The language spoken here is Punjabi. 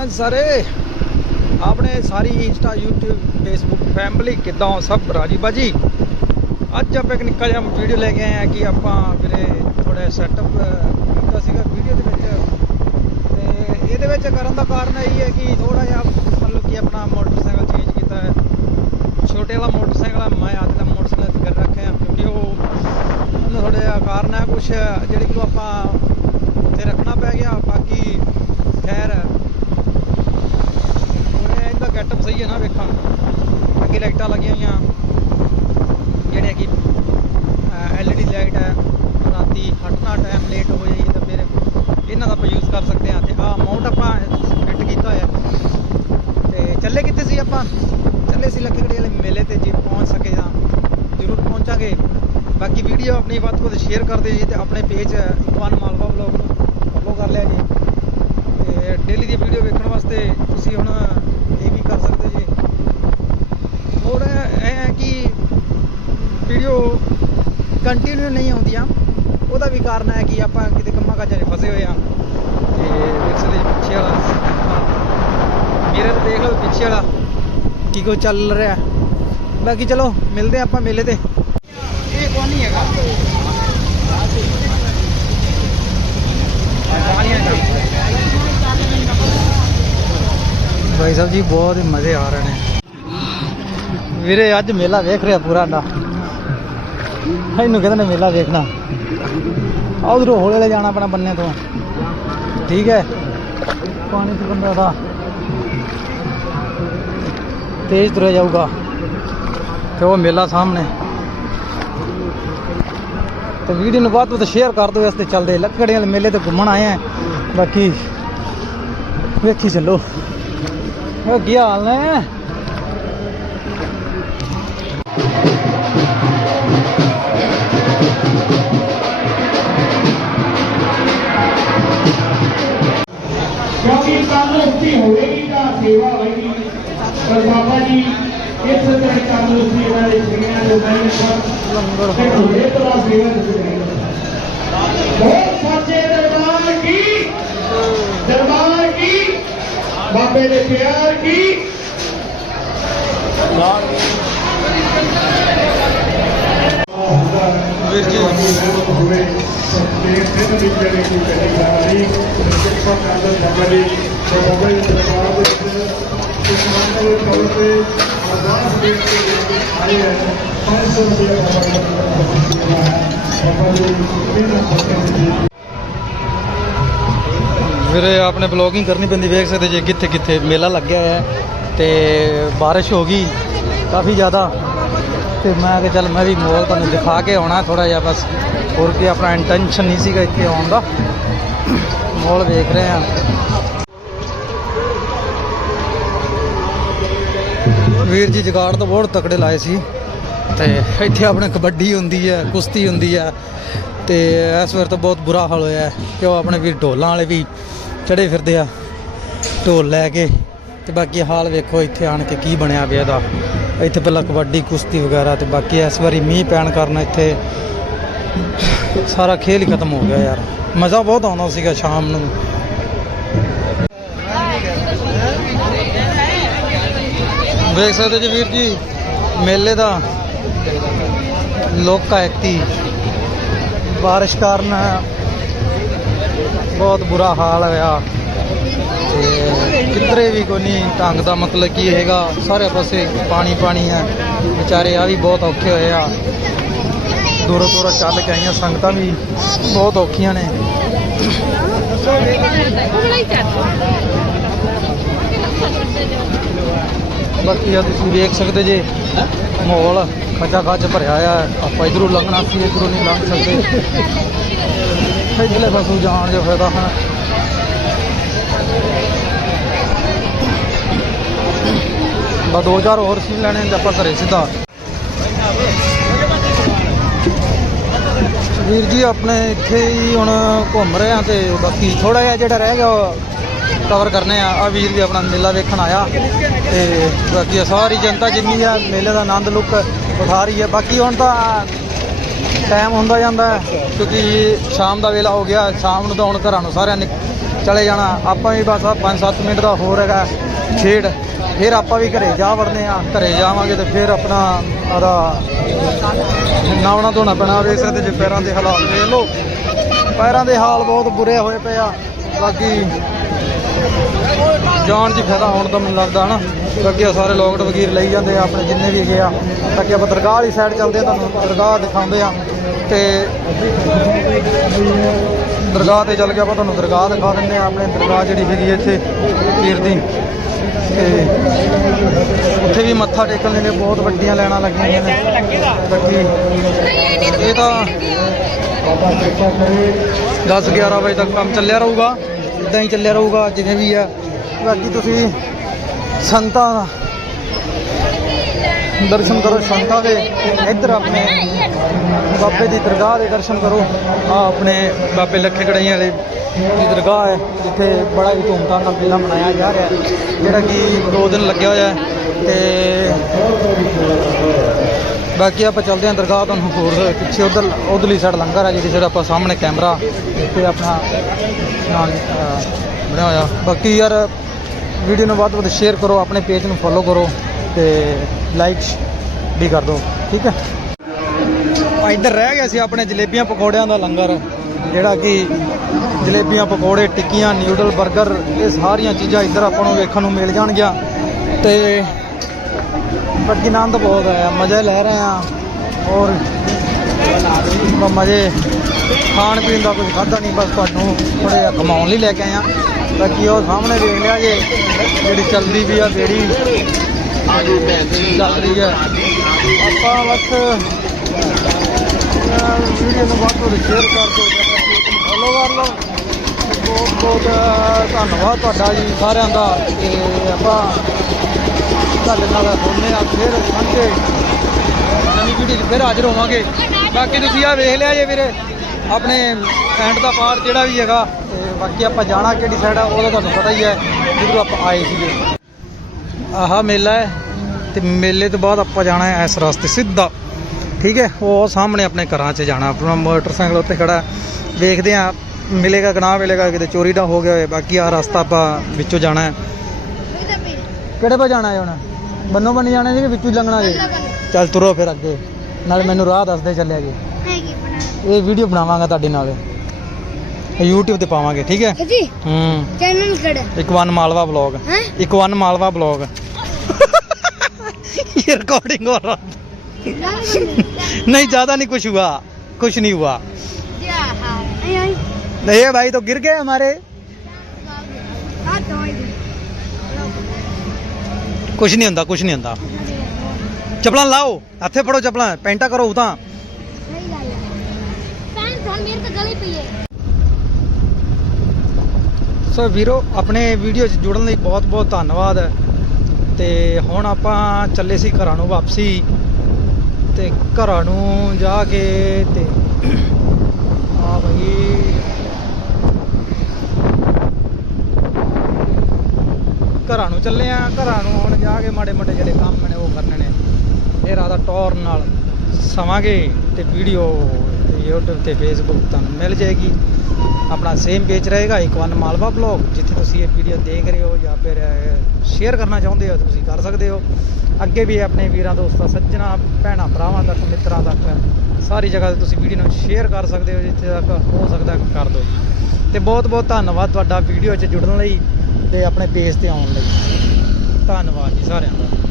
ਆ ਸਾਰੇ। ਆਪਣੇ ਸਾਰੀ ਇੰਸਟਾ, YouTube, Facebook ਫੈਮਿਲੀ ਕਿਦਾਂ ਸਭ ਰਾਜੀ ਬਾਜੀ? ਅੱਜ ਆਪਾਂ ਇੱਕ ਨਿੱਕਾ ਜਿਹਾ ਵੀਡੀਓ ਲੈ ਕੇ ਆਏ ਆ ਕਿ ਆਪਾਂ ਵੀਰੇ ਥੋੜਾ ਸੈਟਅਪ ਕੀਤਾ ਸੀਗਾ ਵੀਡੀਓ ਦੇ ਵਿੱਚ। ਤੇ ਇਹਦੇ ਵਿੱਚ ਕਰਨ ਦਾ ਕਾਰਨ ਇਹ ਹੈ ਕਿ ਥੋੜਾ ਜਿਹਾ ਮਤਲਬ ਕਿ ਆਪਣਾ ਮੋਟਰਸਾਈਕਲ ਚੇਂਜ ਕੀਤਾ ਹੈ। ਛੋਟੇ ਵਾਲਾ ਮੋਟਰਸਾਈਕਲ ਆ, ਮੈਂ ਅੱਜ ਦਾ ਮੋਟਰਸਾਈਕਲ ਕਰ ਰੱਖਿਆ ਕਿਉਂਕਿ ਉਹ ਉਹਨੂੰ ਥੋੜਾ ਜਿਹਾ ਕਾਰਨ ਹੈ ਕੁਝ ਜਿਹੜੀ ਕਿ ਉਹ ਆਪਾਂ ਉੱਥੇ ਰੱਖਣਾ ਪੈ ਗਿਆ। ਬਾਕੀ ਖੈਰ ਉਹਨੇ ਇਹਦਾ ਗੈਟਅਪ ਸਹੀ ਹੈ ਨਾ ਵੇਖਣ ਅੱਗੇ ਲਾਈਟਾਂ ਲੱਗੀਆਂ ਹੋਈਆਂ। ਜਿਹੜੇ ਕਿ ਐਲਈਡੀ ਲਾਈਟ ਹੈ, ਰਾਤੀ ਹਟਣਾ ਟਾਈਮ ਲੇਟ ਹੋ ਜਾਈਏ ਤਾਂ ਫਿਰ ਇਹਨਾਂ ਦਾ ਆਪਾਂ ਯੂਜ਼ ਕਰ ਸਕਦੇ ਹਾਂ। ਤੇ ਆਹ ਮਾਊਂਟ ਆਪਾਂ ਫਿੱਟ ਕੀਤਾ ਹੋਇਆ। ਤੇ ਚੱਲੇ ਕਿੱਥੇ ਸੀ ਆਪਾਂ? ਚੱਲੇ ਸੀ ਲੱਖਗੜੀ ਵਾਲੇ ਮੇਲੇ ਤੇ ਜੇ ਪਹੁੰਚ ਸਕੇ ਤਾਂ ਜ਼ਰੂਰ ਪਹੁੰਚਾਂਗੇ। ਬਾਕੀ ਵੀਡੀਓ ਆਪਣੀ ਵੱਧ ਤੋਂ ਵੱਧ ਸ਼ੇਅਰ ਕਰਦੇ ਜੀ ਤੇ ਆਪਣੇ ਪੇਜ ਇਕਵਾਨ ਮਾਲਵਾ ਵਲੌਗ ਨੂੰ ਫੋਲੋ ਕਰ ਲਿਆ ਜੀ। ਤੇ ਡੇਲੀ ਦੀ ਵੀਡੀਓ ਵੇਖਣ ਵਾਸਤੇ ਤੁਸੀਂ ਹੁਣ ਇਹ ਵੀ ਕਰ ਸਕਦੇ ਜੀ ਹੋਰ ਇਹ ਹੈ ਕਿ ਵੀਡੀਓ ਕੰਟੀਨਿਊ ਨਹੀਂ ਆਉਂਦੀਆਂ। ਉਹਦਾ ਵੀ ਕਾਰਨ ਹੈ ਕਿ ਆਪਾਂ ਕਿਤੇ ਕੰਮਾਂ ਕਾਜਾਂ 'ਚ ਫਸੇ ਹੋਏ ਆ ਤੇ ਵੇਖ ਸਕਦੇ ਪਿੱਛੇ ਵਾਲਾ ਮੇਰੇ ਤੇ ਦੇਖ ਲਓ ਪਿੱਛੇ ਵਾਲਾ ਕੀ ਕੁਝ ਚੱਲ ਰਿਹਾ। ਬਾਕੀ ਚਲੋ, ਮਿਲਦੇ ਹਾਂ ਆਪਾਂ ਮੇਲੇ ਤੇ। ਇਹ ਕੌਣ ਨਹੀਂ ਹੈਗਾ? ਭਾਈ ਸਾਹਿਬ ਜੀ, ਬਹੁਤ ਹੀ ਮਜ਼ੇ ਆ ਰਹੇ ਨੇ। ਵੀਰੇ, ਅੱਜ ਮੇਲਾ ਵੇਖ ਰਿਹਾ ਪੂਰਾ ਨਾ ਇਹਨੂੰ ਕਹਿੰਦੇ ਨੇ ਮੇਲਾ ਵੇਖਣਾ। ਆ ਉਧਰੋਂ ਹੌਲੇ ਲੈ ਜਾਣਾ ਆਪਣਾ ਬੰਨੇ ਤੋਂ। ਠੀਕ ਹੈ। ਪਾਣੀ ਚ ਬੰਦਾ ਦਾ ਤੇਜ਼ ਤੁਰਿਆ ਜਾਊਗਾ। ਤੇ ਉਹ ਮੇਲਾ ਸਾਹਮਣੇ। ਤੇ ਵੀਡੀਓ ਨੂੰ ਵੱਧ ਤੋਂ ਸ਼ੇਅਰ ਕਰ ਦਿਓ, ਇਸ ਤੇ ਚੱਲਦੇ। ਲੱਕੜੀਆਂ ਵਾਲੇ ਮੇਲੇ ਤੇ ਘੁੰਮਣ ਆਏ ਆ। ਬਾਕੀ ਵੇਖੀ ਚੱਲੋ। ਉਹ ਕੀ ਹਾਲ ਨੇ? ਤੰਦਰੁਸਤੀ ਹੋਵੇਗੀ ਤਾਂ ਸੇਵਾ ਹੋਵੇਗੀ ਪਰ ਬਾਬਾ ਜੀ ਇਸ ਤਰ੍ਹਾਂ ਤੰਦਰੁਸਤੀ ਇਹਨਾਂ ਦੇ ਸਿੰਘਾਂ ਦੇ ਨਹੀਂ ਪਰ ਲੰਗਰ ਤੇ ਹੋਵੇ ਤਾਂ ਸੇਵਾ ਜ਼ਰੂਰ ਬਹੁਤ ਸੱਚੇ ਦਰਬਾਰ ਕੀ ਦਰਬਾਰ ਕੀ ਬਾਬੇ ਦੇ ਪਿਆਰ ਕੀ ਵੀਰ ਜੀ ਫਿਰ ਵੀ ਜਿਹੜੇ ਕੀ ਕਰੀ ਜਾ ਰਹੀ ਕਿਰਪਾ ਕਰ ਬਾਬਾ ਜੀ ਤੇ ਬਾਬਾ ਜੀ ਦੇ ਦਰਬਾਰ ਦੇ ਵਿੱਚ ਕਿਸਾਨਾਂ ਦੇ ਤੌਰ ਤੇ ਅਰਦਾਸ ਬੇਨਤੀ ਲੈ ਕੇ ਆਏ ਹੈ 500 ਰੁਪਏ ਬਾਬਾ ਜੀ ਇਹਨਾਂ ਬੱਚਿਆਂ ਦੀ ਵੀਰੇ ਆਪਣੇ ਬਲੌਗਿੰਗ ਕਰਨੀ ਪੈਂਦੀ, ਵੇਖ ਸਕਦੇ ਜੇ ਕਿੱਥੇ ਕਿੱਥੇ ਮੇਲਾ ਲੱਗਿਆ ਹੈ ਤੇ ਬਾਰਿਸ਼ ਹੋ ਗਈ ਕਾਫੀ ਜ਼ਿਆਦਾ। ਤੇ ਮੈਂ ਕਿਹਾ ਚੱਲ ਮੈਂ ਵੀ ਮੋਲ ਤੁਹਾਨੂੰ ਦਿਖਾ ਕੇ ਆਉਣਾ ਥੋੜਾ ਜਿਹਾ ਬਸ। ਹੋਰ ਕੀ ਆਪਣਾ ਇੰਟੈਂਸ਼ਨ ਨਹੀਂ ਸੀਗਾ ਇੱਥੇ ਆਉਣ ਦਾ। ਮੋਲ ਵੇਖ ਰਹੇ ਆ ਵੀਰ ਜੀ ਜਗਾੜ ਤਾਂ ਬਹੁਤ ਤਕੜੇ ਲਾਏ ਸੀ। ਤੇ ਇੱਥੇ ਆਪਣੇ ਕਬੱਡੀ ਹੁੰਦੀ ਹੈ, ਕੁਸ਼ਤੀ ਹੁੰਦੀ ਹੈ। ਤੇ ਇਸ ਵਾਰ ਤਾਂ ਬਹੁਤ ਬੁਰਾ ਹਾਲ ਹੋਇਆ ਹੈ ਕਿ ਉਹ ਆਪਣੇ ਵੀਰ ਢੋਲਾਂ ਵਾਲੇ ਵੀ ਚੜੇ ਫਿਰਦੇ ਆ। ਢੋਲ ਲੈ ਕੇ। ਤੇ ਬਾਕੀ ਹਾਲ ਵੇਖੋ ਇੱਥੇ ਆਣ ਕੇ ਕੀ ਬਣਿਆ ਪਿਆ ਦਾ ਇੱਥੇ ਪਹਿਲਾਂ ਕਬੱਡੀ, ਕੁਸ਼ਤੀ ਵਗੈਰਾ ਤੇ ਬਾਕੀ ਇਸ ਵਾਰੀ ਮੀਂਹ ਪੈਣ ਕਾਰਨ ਇੱਥੇ ਸਾਰਾ ਖੇਲ ਹੀ ਖਤਮ ਹੋ ਗਿਆ ਯਾਰ। ਮਜ਼ਾ ਬਹੁਤ ਆਉਂਦਾ ਸੀਗਾ ਸ਼ਾਮ ਨੂੰ। ਦੇਖ ਸਕਦੇ ਜੀ ਵੀਰ ਜੀ, ਮੇਲੇ ਦਾ ਲੋਕਾ ਐਕਤੀ। ਬਾਰਿਸ਼ ਕਾਰਨ ਬਹੁਤ ਬੁਰਾ ਹਾਲ ਹੋਇਆ। ਕਿਧਰੇ ਵੀ ਕੋਈ ਨਹੀਂ, ਢੰਗ ਦਾ ਮਤਲਬ ਕੀ ਹੈਗਾ, ਸਾਰੇ ਪਾਸੇ ਪਾਣੀ ਪਾਣੀ ਹੈ ਵਿਚਾਰੇ ਆ ਵੀ ਬਹੁਤ ਔਖੇ ਹੋਏ ਆ। ਦੂਰੋਂ ਦੂਰੋਂ ਚੱਲ ਕੇ ਆਈਆਂ, ਸੰਗਤਾਂ ਵੀ ਬਹੁਤ ਔਖੀਆਂ ਨੇ। ਬਾਕੀ ਆ ਤੁਸੀਂ ਵੇਖ ਸਕਦੇ ਜੇ, ਮਾਹੌਲ ਖਚਾ ਖਚ ਭਰਿਆ ਆ। ਆਪਾਂ ਇਧਰੋਂ ਲੰਘਣਾ ਸੀ, ਇਧਰੋਂ ਨਹੀਂ ਲੰਘ ਸਕਦੇ। ਇੱਧਰਲੇ ਪਾਸੋਂ ਜਾਣ ਜੋ ਫਾਇਦਾ ਹੈ ਬਸ ਦੋ ਚਾਰ ਹੋਰ ਸੀ ਲੈਣੇ ਤੇ ਆਪਾਂ ਘਰੇ ਸਿੱਧਾ। ਵੀਰ ਜੀ, ਆਪਣੇ ਇੱਥੇ ਹੀ ਹੁਣ ਘੁੰਮ ਰਹੇ ਆ ਤੇ ਬਾਕੀ ਥੋੜਾ ਜਿਹਾ ਜਿਹੜਾ ਰਹਿ ਗਿਆ ਕਵਰ ਕਰਨੇ ਆ। ਆ ਵੀਰ ਵੀ ਆਪਣਾ ਮੇਲਾ ਵੇਖਣ ਆਇਆ ਤੇ ਬਾਕੀ ਸਾਰੀ ਜਨਤਾ ਜਿੰਨੀ ਆ, ਮੇਲੇ ਦਾ ਆਨੰਦ ਲੁੱਕ ਉਠਾ ਰਹੀ ਹੈ ਬਾਕੀ ਹੁਣ ਤਾਂ ਟਾਈਮ ਹੁੰਦਾ ਜਾਂਦਾ ਕਿਉਂਕਿ ਸ਼ਾਮ ਦਾ ਵੇਲਾ ਹੋ ਗਿਆ, ਸ਼ਾਮ ਨੂੰ ਤਾਂ ਹੁਣ ਘਰਾਂ ਨੂੰ ਸਾਰਿਆਂ ਨੇ ਚਲੇ ਜਾਣਾ। ਆਪਾਂ ਵੀ ਬਸ 5-7 ਮਿੰਟ ਦਾ ਹੋਰ ਹੈਗਾ ਛੇੜ ਫਿਰ ਆਪਾਂ ਵੀ ਘਰੇ ਜਾ ਵੜਨੇ ਆ। ਘਰੇ ਜਾਵਾਂਗੇ ਤੇ ਫਿਰ ਆਪਣਾ ਆਦਾ ਨਾਵਣਾ ਧੋਣਾ ਪੈਣਾ, ਵੇਖ ਸਕਦੇ ਜੇ ਪੈਰਾਂ ਦੇ ਹਾਲਾਤ ਦੇਖ ਲਓ। ਪੈਰਾਂ ਦੇ ਹਾਲ ਬਹੁਤ ਬੁਰੇ ਹੋਏ ਪਏ ਆ। ਬਾਕੀ ਜਾਣ 'ਚ ਫਾਇਦਾ ਹੋਣ ਦਾ ਮੈਨੂੰ ਲੱਗਦਾ, ਹਨਾ? ਬਾਕੀ ਆ ਸਾਰੇ ਲੋਕਟ ਵਗੀਰ ਲਈ ਜਾਂਦੇ ਆ, ਆਪਣੇ ਜਿੰਨੇ ਵੀ ਹੈਗੇ ਆ। ਤਾਂ ਕਿ ਆਪਾਂ ਦਰਗਾਹ ਵਾਲੀ ਸਾਈਡ ਚੱਲਦੇ ਆ, ਤੁਹਾਨੂੰ ਦਰਗਾਹ ਦਿਖਾਉਂਦੇ ਆ। ਤੇ ਦਰਗਾਹ ਤੇ ਚੱਲ ਕੇ ਆਪਾਂ ਤੁਹਾਨੂੰ ਦਰਗਾਹ ਦਿਖਾ ਦਿੰਦੇ ਆ, ਆਪਣੇ ਦਰਗਾਹ ਜਿਹੜੀ ਹੈਗੀ ਇੱਥੇ, ਪੀਰ ਦੀ। ਤੇ ਉੱਥੇ ਵੀ ਮੱਥਾ ਟੇਕਣ ਲਈ ਬਹੁਤ ਵੱਡੀਆਂ ਲਾਈਨਾਂ ਲੱਗੀਆਂ ਨੇ। ਬਾਕੀ ਇਹ ਤਾਂ 10 11 ਵਜੇ ਤੱਕ ਕੰਮ ਚੱਲਿਆ ਰਹੂਗਾ ਇਦਾਂ ਹੀ ਚੱਲਿਆ ਰਹੂਗਾ, ਜਿਵੇਂ ਵੀ ਆ। ਬਾਕੀ ਤੁਸੀਂ ਸੰਤਾਂ ਦਰਸ਼ਨ ਕਰੋ ਸੰਤਾਂ ਦੇ ਇੱਧਰ ਆਪਣੇ ਬਾਬੇ ਦੀ ਦਰਗਾਹ ਦੇ ਦਰਸ਼ਨ ਕਰੋ। ਆ ਆਪਣੇ ਬਾਬੇ ਲੱਖੇ ਕੜਾਈਆਂ ਵਾਲੇ ਦੀ ਦਰਗਾਹ ਹੈ, ਜਿੱਥੇ ਬੜਾ ਹੀ ਧੂਮਧਾਮ ਨਾਲ ਮੇਲਾ ਮਨਾਇਆ ਜਾ ਰਿਹਾ ਹੈ। ਜਿਹੜਾ ਕਿ ਦੋ ਦਿਨ ਲੱਗਿਆ ਹੋਇਆ ਹੈ ਤੇ ਬਾਕੀ ਆਪਾਂ ਚੱਲਦੇ ਹਾਂ ਦਰਗਾਹ ਤੁਹਾਨੂੰ ਹੋਰ ਪਿੱਛੇ ਉਧਰ, ਉਧਰਲੀ ਸਾਈਡ ਲੰਗਰ ਹੈ, ਜਿਹਦੇ ਸਾਈਡ ਆਪਾਂ ਸਾਹਮਣੇ ਕੈਮਰਾ ਤੇ ਆਪਣਾ ਨਾਲ ਬਣਿਆ ਹੋਇਆ। ਬਾਕੀ ਯਾਰ ਵੀਡੀਓ ਨੂੰ ਵੱਧ ਤੋਂ ਵੱਧ ਸ਼ੇਅਰ ਕਰੋ, ਆਪਣੇ ਪੇਜ ਨੂੰ ਫੋਲੋ ਕਰੋ ਤੇ ਲਾਈਕ ਵੀ ਕਰ ਦਿਓ ਠੀਕ ਹੈ? ਇੱਧਰ ਰਹਿ ਗਿਆ ਸੀ ਆਪਣੇ ਜਲੇਬੀਆਂ ਪਕੌੜਿਆਂ ਦਾ ਲੰਗਰ, ਜਿਹੜਾ ਕਿ ਜਲੇਬੀਆਂ, ਪਕੌੜੇ, ਟਿੱਕੀਆਂ, ਨਿਊਡਲ 버ਗਰ ਇਹ ਸਾਰੀਆਂ ਚੀਜ਼ਾਂ ਇੱਧਰ ਆਪਾਂ ਨੂੰ ਵੇਖਣ ਨੂੰ ਮਿਲ ਜਾਣਗੀਆਂ। ਤੇ ਬਾਕੀ ਆਨੰਦ ਬਹੁਤ ਆਇਆ, ਮਜ਼ੇ ਲੈ ਰਹੇ ਆ ਔਰ ਮਜ਼ੇ ਖਾਣ ਪੀਣ ਦਾ ਕੁਝ ਖਾਦਾ ਨਹੀਂ, ਬਸ ਤੁਹਾਨੂੰ ਥੋੜ੍ਹਾ ਜਿਹਾ ਕਮਾਉਣ ਲਈ ਲੈ ਕੇ ਆਏ ਆ ਬਾਕੀ ਉਹ ਸਾਹਮਣੇ ਵੇਖ ਲਿਆ ਜੇ, ਜਿਹੜੀ ਚੱਲਦੀ ਵੀ ਆ, ਜਿਹੜੀ ਬੇੜੀ ਚੱਲ ਰਹੀ ਹੈ। ਆਪਾਂ ਬਸ ਵੀਡੀਓ ਨੂੰ ਵੱਧ ਤੋਂ ਸ਼ੇਅਰ ਕਰ ਦਿਓ ਫੋਲੋ ਕਰ ਲਓ। ਬਹੁਤ ਬਹੁਤ ਧੰਨਵਾਦ ਤੁਹਾਡਾ ਜੀ ਸਾਰਿਆਂ ਦਾ। ਤੇ ਆਪਾਂ ਤੁਹਾਡੇ ਨਾਲ ਹੁੰਨੇ ਆ ਫਿਰ ਸਾਂਝੇ ਨਵੀਂ ਵੀਡੀਓ 'ਚ ਫਿਰ ਹਾਜ਼ਰ ਹੋਵਾਂਗੇ। ਬਾਕੀ ਤੁਸੀਂ ਆ ਵੇਖ ਲਿਆ ਜੇ ਵੀਰੇ ਆਪਣੇ ਐਂਡ ਦਾ ਪਾਰ ਜਿਹੜਾ ਵੀ ਹੈਗਾ ਤੇ ਬਾਕੀ ਆਪਾਂ ਜਾਣਾ ਕਿਹੜੀ ਸਾਈਡ ਆ ਉਹਦਾ ਤੁਹਾਨੂੰ ਪਤਾ ਹੀ ਹੈ ਜਿੱਧਰੋਂ ਆਪਾਂ ਆਏ ਸੀਗੇ। ਆਹ ਮੇਲਾ ਹੈ ਤੇ ਮੇਲੇ ਤੋਂ ਬਾਅਦ ਆਪਾਂ ਜਾਣਾ ਹੈ ਇਸ ਰਸਤੇ ਸਿੱਧਾ। ਠੀਕ ਹੈ? ਉਹ ਸਾਹਮਣੇ ਆਪਣੇ ਘਰਾਂ 'ਚ ਜਾਣਾ। ਆਪਣਾ ਮੋਟਰਸਾਈਕਲ ਉੱਤੇ ਖੜਾ। ਵੇਖਦੇ ਆ ਮਿਲੇਗਾ ਕਿ ਨਾ ਮਿਲੇਗਾ ਕਿਤੇ ਚੋਰੀ ਨਾ ਹੋ ਗਿਆ ਹੋਵੇ। ਬਾਕੀ ਆ ਰਸਤਾ ਆਪਾਂ ਵਿੱਚੋਂ ਜਾਣਾ ਹੈ। ਕਿਹੜੇ ਪਾ ਜਾਣਾ ਹੈ ਹੁਣ? ਬੰਨੋ ਬੰਨੀ ਜਾਣਾ ਜੀ ਕਿ ਵਿੱਚੋਂ ਲੰਘਣਾ ਜੀ ਚੱਲ ਤੁਰੋ ਫਿਰ ਅੱਗੇ। ਨਾਲ ਮੈਨੂੰ ਰਾਹ ਦੱਸਦੇ ਚੱਲਿਆ ਜੀ। ਇਹ ਵੀਡੀਓ ਬਣਾਵਾਂਗਾ ਤੁਹਾਡੇ ਨਾਲ। YouTube ਤੇ ਪਾਵਾਂਗੇ ਠੀਕ ਹੈ ਜੀ ਹੂੰ ਚੈਨਲ ਕਿਹੜਾ ਇੱਕ ਵਨ ਮਾਲਵਾ ਬਲੌਗ ਹੈ ਇੱਕ ਵਨ ਮਾਲਵਾ ਬਲੌਗ ये रिकॉर्डिंग हो रहा नहीं ज्यादा नहीं कुछ हुआ कुछ नहीं हुआ नहीं ये भाई तो गिर गए हमारे ਕੁਛ ਨਹੀਂ ਹੁੰਦਾ ਕੁਛ ਨਹੀਂ ਹੁੰਦਾ ਚੱਪਲਾਂ ਲਾਓ ਹੱਥੇ ਫੜੋ ਚੱਪਲਾਂ ਪੈਂਟਾ ਕਰੋ ਉਤਾਂ ਸੋ ਵੀਰੋ, ਆਪਣੇ ਵੀਡੀਓ 'ਚ ਜੁੜਨ ਲਈ ਬਹੁਤ ਬਹੁਤ ਧੰਨਵਾਦ। ਤੇ ਹੁਣ ਆਪਾਂ ਚੱਲੇ ਸੀ ਘਰਾਂ ਨੂੰ ਵਾਪਸੀ। ਤੇ ਘਰਾਂ ਨੂੰ ਜਾ ਕੇ ਤੇ ਆ ਬਈ ਘਰਾਂ ਨੂੰ ਚੱਲੇ ਆ। ਘਰਾਂ ਨੂੰ ਹੁਣ ਜਾ ਕੇ ਮਾੜੇ ਮੋਟੇ ਜਿਹੜੇ ਕੰਮ ਨੇ ਉਹ ਕਰਨੇ ਨੇ। ਇਹ ਰਾਦਾ ਟੌਰ ਨਾਲ ਸਵਾਂਗੇ ਤੇ ਵੀਡੀਓ YouTube ਤੇ Facebook ਤੁਹਾਨੂੰ ਮਿਲ ਜਾਏਗੀ। ਆਪਣਾ ਸੇਮ ਪੇਜ ਰਹੇਗਾ, ਇੱਕ ਵਨ ਮਾਲਵਾ ਬਲੌਗ ਜਿੱਥੇ ਤੁਸੀਂ ਇਹ ਵੀਡੀਓ ਦੇਖ ਰਹੇ ਹੋ ਜਾਂ ਫਿਰ ਸ਼ੇਅਰ ਕਰਨਾ ਚਾਹੁੰਦੇ ਹੋ ਤੁਸੀਂ ਕਰ ਸਕਦੇ ਹੋ। ਅੱਗੇ ਵੀ ਆਪਣੇ ਵੀਰਾਂ, ਦੋਸਤਾਂ, ਸੱਜਣਾ, ਭੈਣਾਂ, ਭਰਾਵਾਂ ਤੱਕ, ਮਿੱਤਰਾਂ ਤੱਕ ਸਾਰੀ ਜਗ੍ਹਾ ਤੇ ਤੁਸੀਂ ਵੀਡੀਓ ਨੂੰ ਸ਼ੇਅਰ ਕਰ ਸਕਦੇ ਹੋ, ਜਿੱਥੇ ਤੱਕ ਹੋ ਸਕਦਾ ਕਰ ਦਿਓ। ਤੇ ਬਹੁਤ ਬਹੁਤ ਧੰਨਵਾਦ ਤੁਹਾਡਾ ਵੀਡੀਓ 'ਚ ਜੁੜਨ ਲਈ ਤੇ ਆਪਣੇ ਪੇਜ ਤੇ ਆਉਣ ਲਈ। ਧੰਨਵਾਦ ਜੀ ਸਾਰਿਆਂ ਦਾ।